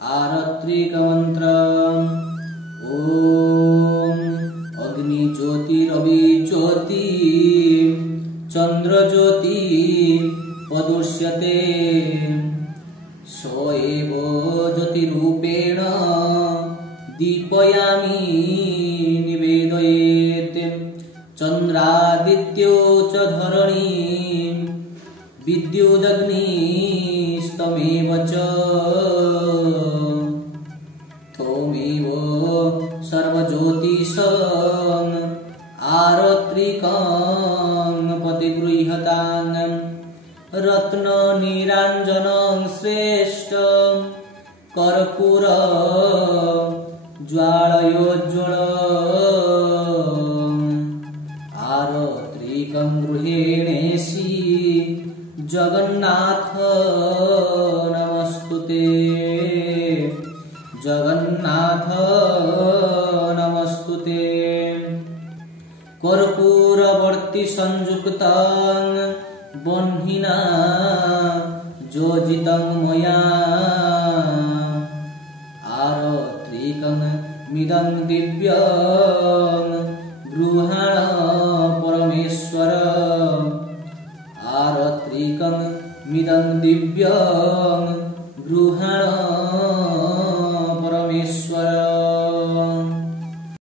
आरत्रिक मंत्र ओम अग्नि ज्योति रवि ज्योति चंद्र ज्योति पदुष्यते स एव ज्योतिरूपेण दीपयामि निवेदयेत् चंद्रादित्यो च धरणी विद्युदग्निस्तमेव च त्वमेव सर्वज्योतिषं आरत्रिकं प्रतिगृह्यतां रत्ननीराञ्जनं श्रेष्ठं कर्पूर ज्वालयोज्ज्वलम् आरत्रिकं गृहेणेसि जगन्नाथ नमस्तुते जगन्नाथ नमस्तुते कर्पूरवर्ती संयुक्तं बह्निना योजितं मया आरत्रिकं मिदं दिव्यं गृहाण परमेश्वर आरत्रिकं मिदं दिव्यं गृहाण